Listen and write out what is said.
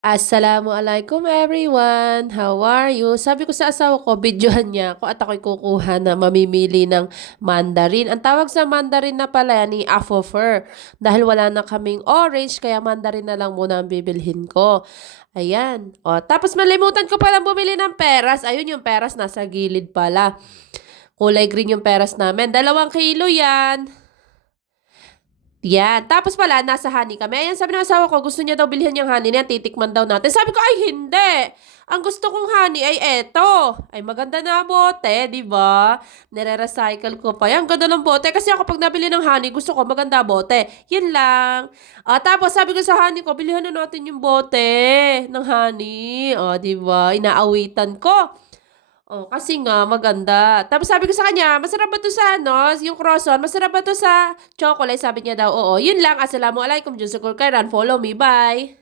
Assalamualaikum everyone! How are you? Sabi ko sa asawa ko, videohan niya ako at ako'y kukuha na mamimili ng mandarin. Ang tawag sa mandarin na pala ni Afofer. Dahil wala na kaming orange, kaya mandarin na lang muna ang bibilhin ko. Ayan. O, tapos malimutan ko palang bumili ng peras. Ayun yung peras, nasa gilid pala. Kulay green yung peras namin. 2 kilo yan. Yan. Tapos pala, nasa honey kami. Ayan, sabi ng asawa ko, gusto niya daw bilhin yung honey niya, titikman daw natin. Sabi ko, ay hindi! Ang gusto kong honey ay eto. Ay maganda na bote, di ba? Nire-recycle ko pa. Yan, ganda ng bote. Kasi ako pag nabili ng honey, gusto ko maganda bote. Yun lang. Tapos sabi ko sa honey ko, bilihan na natin yung bote ng honey. Di ba? Inaawitan ko. Kasi nga maganda. Tapos sabi ko sa kanya, "Masarap ba 'to sa ano, yung croissant, masarap ba 'to sa chocolate?" Sabi niya daw, "Oo." Yun lang, assalamualaikum, Diyos ko kairan, follow me, bye.